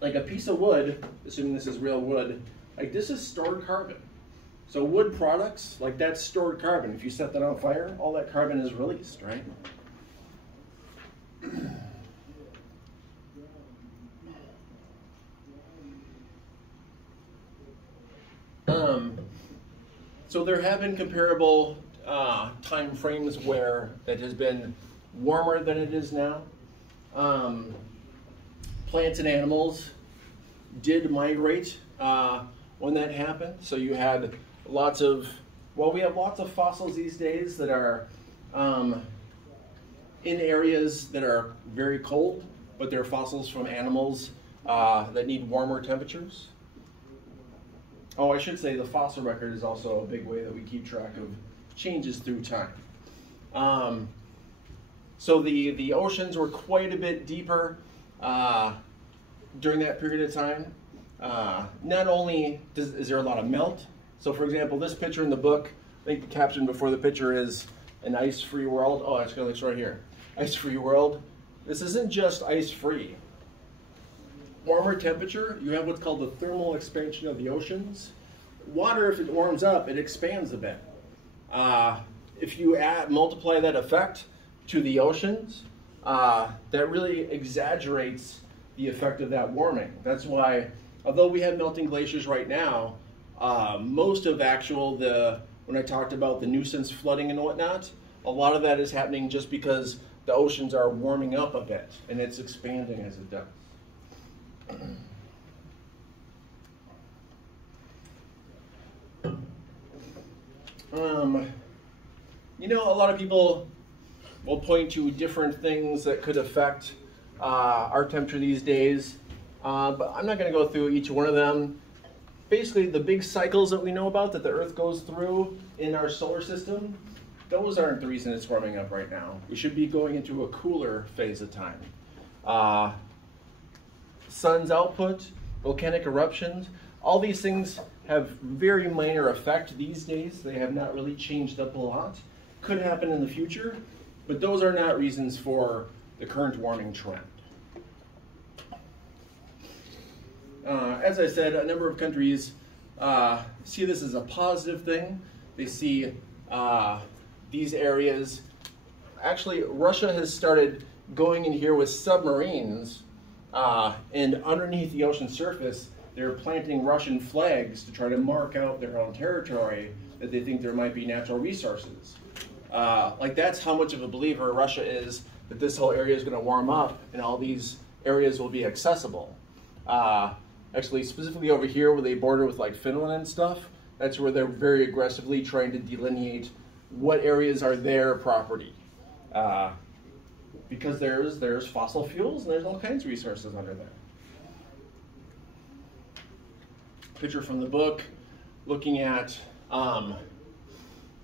like a piece of wood, assuming this is real wood, like this is stored carbon. So wood products, like that's stored carbon. If you set that on fire, all that carbon is released, right? So there have been comparable time frames where it has been warmer than it is now. Plants and animals did migrate when that happened. So you had lots of, well, we have lots of fossils these days that are in areas that are very cold, but they're fossils from animals that need warmer temperatures. Oh, I should say the fossil record is also a big way that we keep track of changes through time. So the oceans were quite a bit deeper during that period of time. Not only is there a lot of melt, so for example, this picture in the book, I think the caption before the picture is an ice-free world. Oh, actually, it's right here. Ice-free world. This isn't just ice-free. Warmer temperature, you have what's called the thermal expansion of the oceans. Water, if it warms up, it expands a bit. If you multiply that effect to the oceans, that really exaggerates the effect of that warming. That's why, although we have melting glaciers right now, most of when I talked about the nuisance flooding and whatnot, a lot of that is happening just because the oceans are warming up a bit and it's expanding as it does. You know, a lot of people will point to different things that could affect our temperature these days, but I'm not going to go through each one of them. Basically, the big cycles that we know about that the Earth goes through in our solar system, those aren't the reason it's warming up right now. We should be going into a cooler phase of time. Sun's output, volcanic eruptions, all these things have very minor effect these days. They have not really changed up a lot. Could happen in the future, but those are not reasons for the current warming trend. As I said, a number of countries see this as a positive thing. They see these areas. Actually, Russia has started going in here with submarines, and underneath the ocean surface, they're planting Russian flags to try to mark out their own territory that they think there might be natural resources. Like that's how much of a believer Russia is that this whole area is going to warm up and all these areas will be accessible. Actually, specifically over here where they border with like Finland and stuff, that's where they're very aggressively trying to delineate what areas are their property. Because there's fossil fuels and there's all kinds of resources under there. Picture from the book looking at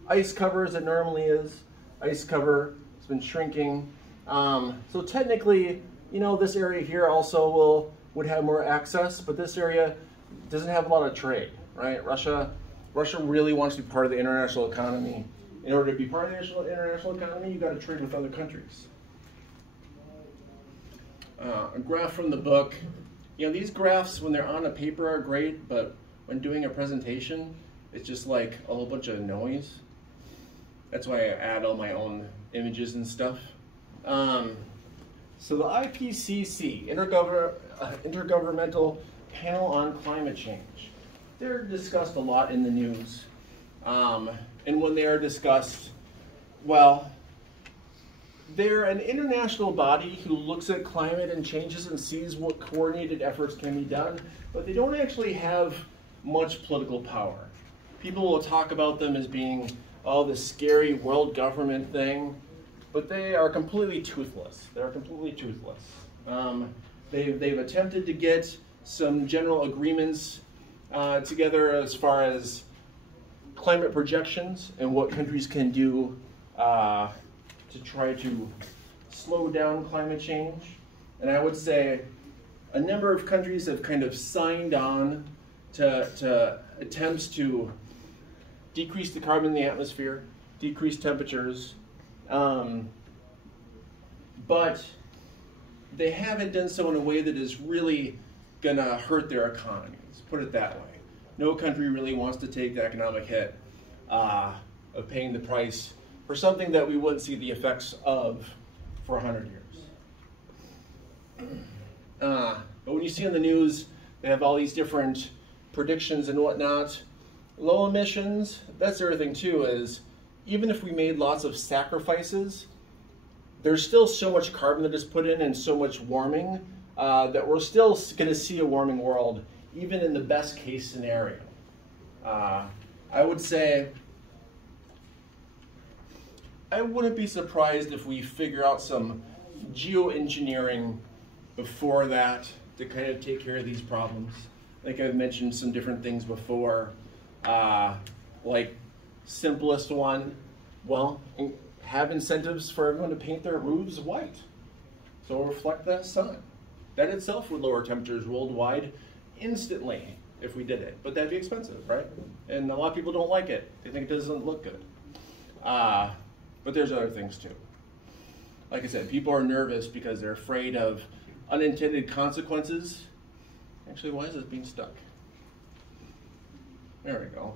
ice cover as it normally is. Ice cover, it's been shrinking. So technically, you know, this area here also would have more access, but this area doesn't have a lot of trade, right? Russia really wants to be part of the international economy, in order to be part of the international economy, you've got to trade with other countries. A graph from the book. You know, these graphs, when they're on a paper, are great, but when doing a presentation, it's just like a whole bunch of noise. That's why I add all my own images and stuff. So the IPCC, Intergovernmental Panel on Climate Change, they're discussed a lot in the news. And when they are discussed, well, they're an international body who looks at climate and changes and sees what coordinated efforts can be done, but they don't actually have much political power. People will talk about them as being, oh, this scary world government thing, but they are completely toothless. They're completely toothless. They've attempted to get some general agreements together as far as climate projections and what countries can do to try to slow down climate change. And I would say a number of countries have kind of signed on to attempts to decrease the carbon in the atmosphere, decrease temperatures, but they haven't done so in a way that is really gonna hurt their economies, put it that way. No country really wants to take the economic hit of paying the price for something that we wouldn't see the effects of for 100 years. But when you see in the news, they have all these different predictions and whatnot. Low emissions, that's the other thing too, is even if we made lots of sacrifices, there's still so much carbon that is put in and so much warming that we're still going to see a warming world, even in the best case scenario. I would say I wouldn't be surprised if we figure out some geoengineering before that to kind of take care of these problems. I think I've mentioned some different things before, like simplest one, well, have incentives for everyone to paint their roofs white, so it'll reflect that sun. That itself would lower temperatures worldwide instantly if we did it, but that'd be expensive, right? And a lot of people don't like it. They think it doesn't look good. But there's other things too. Like I said, people are nervous because they're afraid of unintended consequences. Actually, why is this being stuck? There we go.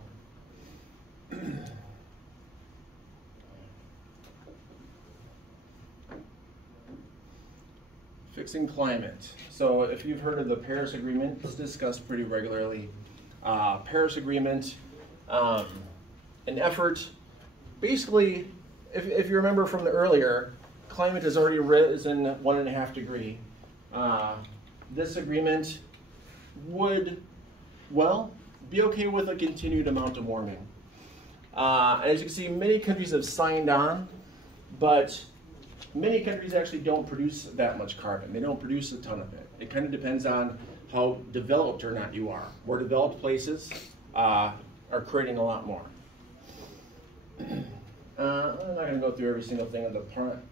Fixing climate. So if you've heard of the Paris Agreement, it's discussed pretty regularly. Paris Agreement, an effort, basically, if you remember from the earlier, climate has already risen 1.5 degrees. This agreement would, well, be okay with a continued amount of warming. As you can see, many countries have signed on, but many countries actually don't produce that much carbon. They don't produce a ton of it. It kind of depends on how developed or not you are. More developed places are creating a lot more. I'm not going to go through every single thing of the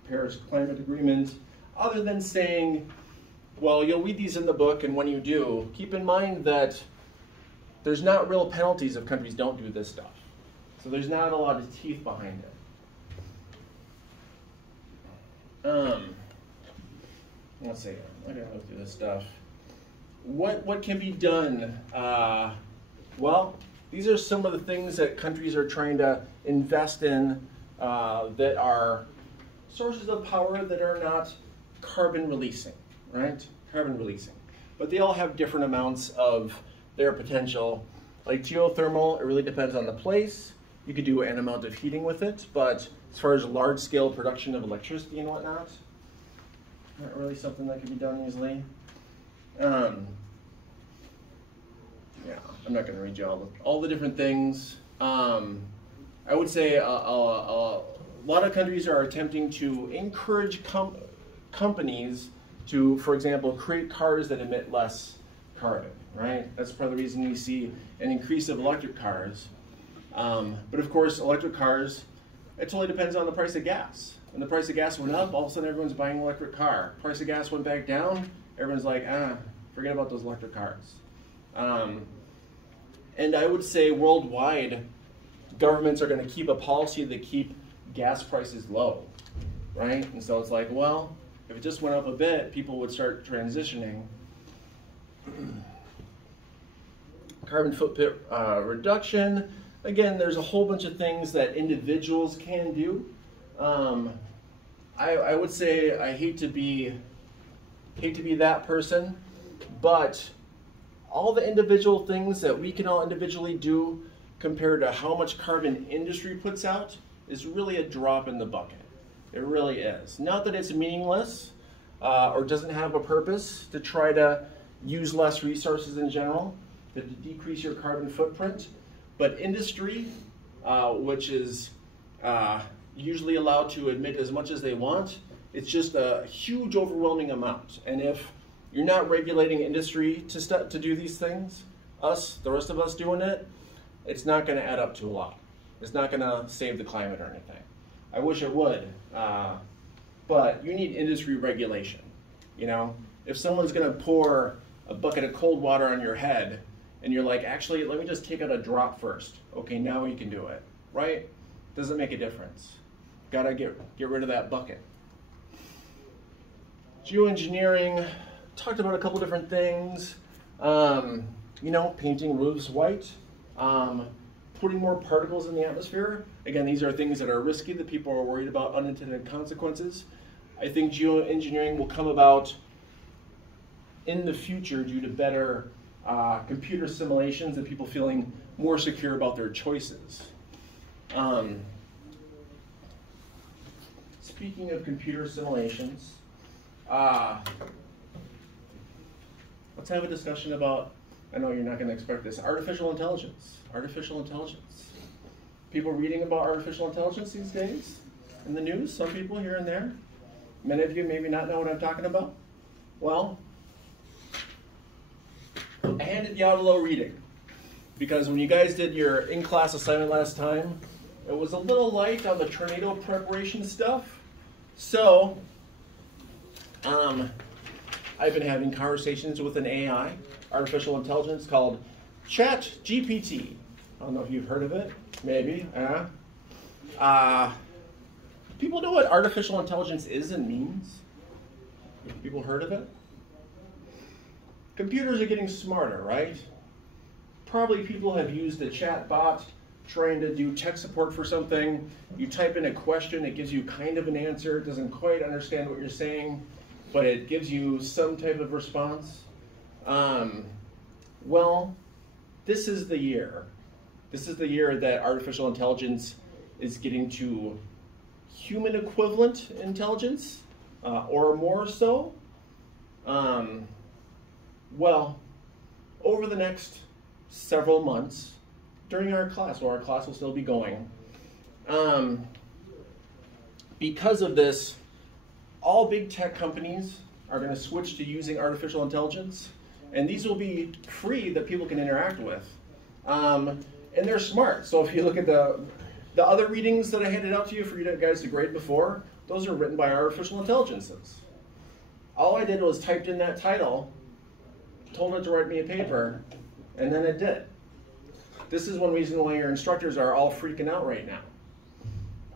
Paris Climate Agreement, other than saying, well, you'll read these in the book, and when you do, keep in mind that there's not real penalties if countries don't do this stuff. So there's not a lot of teeth behind it. Let's see, I'm going to go through this stuff. What can be done? Well, these are some of the things that countries are trying to invest in that are sources of power that are not carbon releasing, right? Carbon releasing. But they all have different amounts of their potential. Like geothermal, it really depends on the place. You could do an amount of heating with it, but as far as large-scale production of electricity and whatnot, not really something that can be done easily. Yeah, I'm not going to read you all the different things. I would say a lot of countries are attempting to encourage companies to, for example, create cars that emit less carbon, right? That's part of the reason you see an increase of electric cars. But of course, electric cars, it totally depends on the price of gas. When the price of gas went up, all of a sudden everyone's buying an electric car. Price of gas went back down, everyone's like, forget about those electric cars. And I would say worldwide, governments are going to keep a policy to keep gas prices low, right? And so it's like, well, if it just went up a bit, people would start transitioning. Carbon footprint reduction. Again, there's a whole bunch of things that individuals can do. I would say I hate to be that person, but all the individual things that we can all individually do compared to how much carbon industry puts out is really a drop in the bucket. It really is. Not that it's meaningless or doesn't have a purpose to try to use less resources in general, to decrease your carbon footprint, but industry, which is usually allowed to emit as much as they want, it's just a huge overwhelming amount. And if you're not regulating industry to do these things, the rest of us doing it, it's not going to add up to a lot. It's not going to save the climate or anything. I wish it would, but you need industry regulation. You know, if someone's going to pour a bucket of cold water on your head, and you're like, actually, let me just take out a drop first. Okay, now you can do it, right? Doesn't make a difference. Gotta get rid of that bucket. Geoengineering, talked about a couple different things. You know, painting roofs white, putting more particles in the atmosphere. Again, these are things that are risky, that people are worried about unintended consequences. I think geoengineering will come about in the future due to better computer simulations and people feeling more secure about their choices. Speaking of computer simulations, let's have a discussion about, I know you're not going to expect this, artificial intelligence. Artificial intelligence. People reading about artificial intelligence these days in the news, some people here and there. Many of you maybe not know what I'm talking about. Well, I handed you out a little reading because when you guys did your in-class assignment last time, it was a little light on the tornado preparation stuff. So, I've been having conversations with an AI, artificial intelligence, called ChatGPT. I don't know if you've heard of it, maybe. People know what artificial intelligence is and means? People heard of it? Computers are getting smarter, right? Probably people have used a chat bot trying to do tech support for something. You type in a question, it gives you kind of an answer. It doesn't quite understand what you're saying, but it gives you some type of response. Well, this is the year. This is the year that artificial intelligence is getting to human equivalent intelligence, or more so. Well, over the next several months, during our class, or our class will still be going, because of this, all big tech companies are going to switch to using artificial intelligence, and these will be free that people can interact with. And they're smart. So if you look at the other readings that I handed out to you for you guys to grade before, those are written by artificial intelligences. All I did was typed in that title, told it to write me a paper, and then it did. This is one reason why your instructors are all freaking out right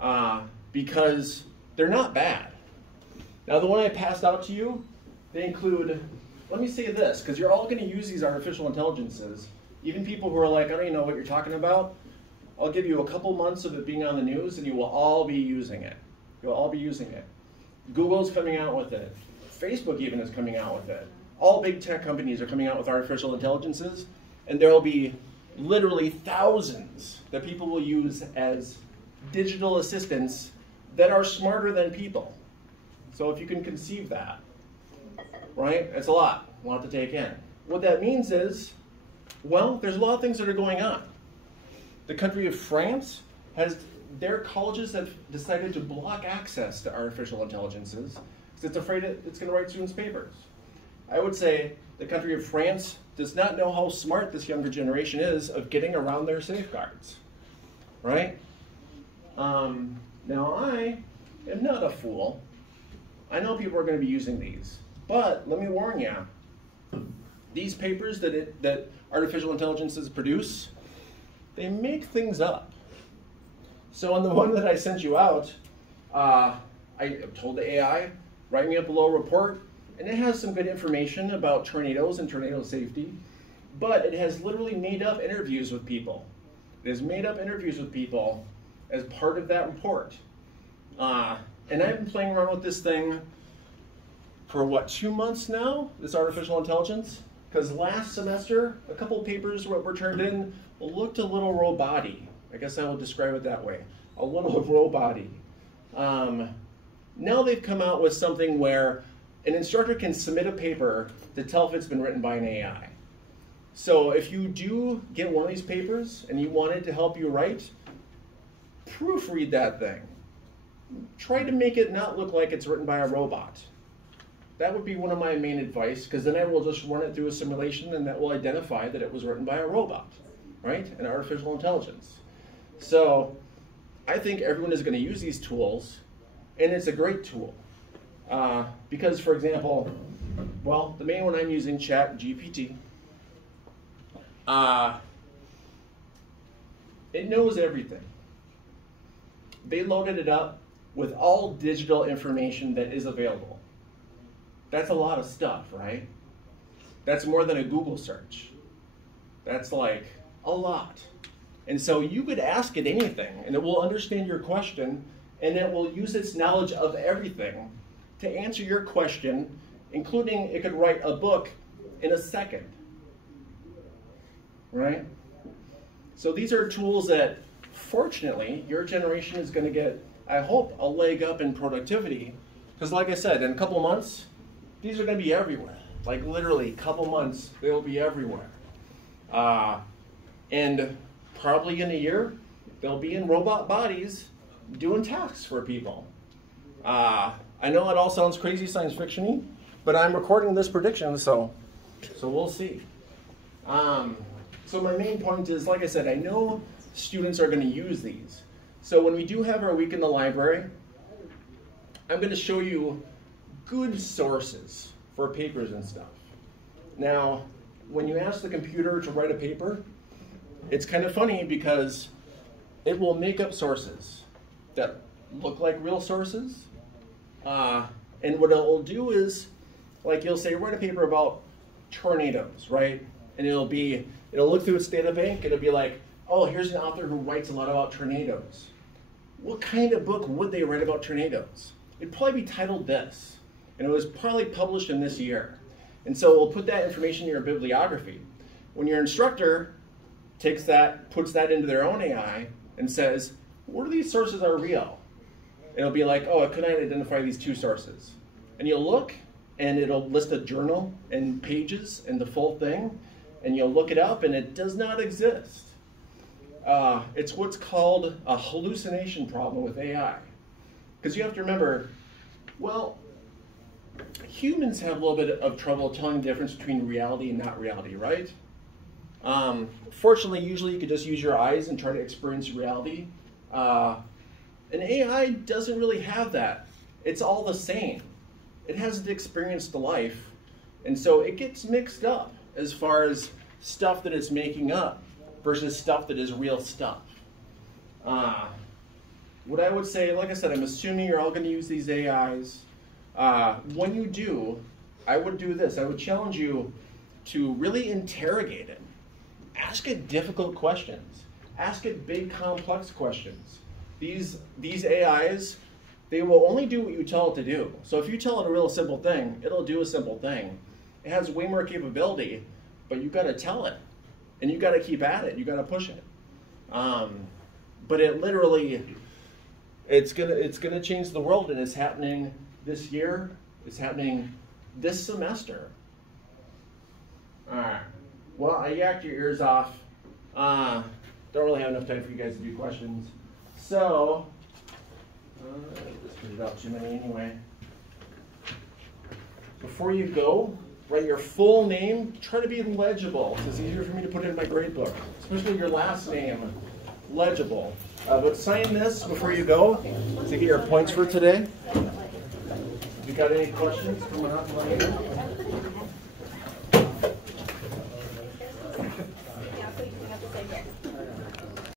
now, because they're not bad. Now the one I passed out to you, they include, let me say this, because you're all going to use these artificial intelligences, even people who are like, I don't even know what you're talking about. I'll give you a couple months of it being on the news and you will all be using it. You'll all be using it. Google's coming out with it. Facebook even is coming out with it. All big tech companies are coming out with artificial intelligences, and there will be literally thousands that people will use as digital assistants that are smarter than people. So if you can conceive that, right? It's a lot to take in. What that means is, well, there's a lot of things that are going on. The country of France has, their colleges have decided to block access to artificial intelligences because it's afraid it's going to write students' papers. I would say the country of France does not know how smart this younger generation is of getting around their safeguards, right? Now I am not a fool. I know people are going to be using these, but let me warn you, these papers that artificial intelligences produce, they make things up. So on the one that I sent you out, I told the AI, write me up a little report, and it has some good information about tornadoes and tornado safety, but it has literally made up interviews with people. It has made up interviews with people as part of that report. And I've been playing around with this thing for what, 2 months now, this artificial intelligence? Because last semester, a couple of papers were turned in looked a little robot-y. I guess I will describe it that way. A little robot-y. Now they've come out with something where an instructor can submit a paper to tell if it's been written by an AI. So if you do get one of these papers and you want it to help you write, proofread that thing. Try to make it not look like it's written by a robot. That would be one of my main advice, because then I will just run it through a simulation and that will identify that it was written by a robot, right? An artificial intelligence. So I think everyone is going to use these tools, and it's a great tool. Because, for example, well, the main one I'm using, ChatGPT, it knows everything. They loaded it up with all digital information that is available. That's a lot of stuff, right? That's more than a Google search. That's like a lot. And so you could ask it anything, and it will understand your question, and it will use its knowledge of everything to answer your question, including it could write a book in a second, right? So these are tools that, fortunately, your generation is going to get, I hope, a leg up in productivity. Because like I said, in a couple months, these are going to be everywhere. Like literally, a couple months, they'll be everywhere. And probably in a year, they'll be in robot bodies doing tasks for people. I know it all sounds crazy science fiction-y, but I'm recording this prediction, so we'll see. So my main point is, like I said, I know students are going to use these. So when we do have our week in the library, I'm going to show you good sources for papers and stuff. Now, when you ask the computer to write a paper, it's kind of funny because it will make up sources that look like real sources. And what it'll do is, like you'll say, write a paper about tornadoes, right? And it'll look through its data bank, and it'll be like, oh, here's an author who writes a lot about tornadoes. What kind of book would they write about tornadoes? It'd probably be titled this, and it was probably published in this year. And so we'll put that information in your bibliography. When your instructor takes that, puts that into their own AI, and says, what of these sources are real? It'll be like, oh, I couldn't identify these two sources. And you'll look, and it'll list a journal and pages and the full thing, and you'll look it up, and it does not exist. It's what's called a hallucination problem with AI. Because you have to remember, well, humans have a little bit of trouble telling the difference between reality and not reality, right? Fortunately, usually you could just use your eyes and try to experience reality. An AI doesn't really have that. It's all the same. It hasn't experienced the life, and so it gets mixed up as far as stuff that it's making up versus stuff that is real stuff. What I would say, like I said, I'm assuming you're all going to use these AIs. When you do, I would do this. I would challenge you to really interrogate it. Ask it difficult questions. Ask it big, complex questions. These AIs, they will only do what you tell it to do. So if you tell it a real simple thing, it'll do a simple thing. It has way more capability, but you got to tell it, and you got to keep at it. You got to push it. But it literally, it's gonna change the world, and it's happening this year. It's happening this semester. All right. Well, I yacked your ears off. Don't really have enough time for you guys to do questions. So, just put it out too many anyway. Before you go, write your full name. Try to be legible. It's easier for me to put in my grade book, especially your last name, legible. But sign this before you go to get your points for today. If you got any questions, come on up and let me know.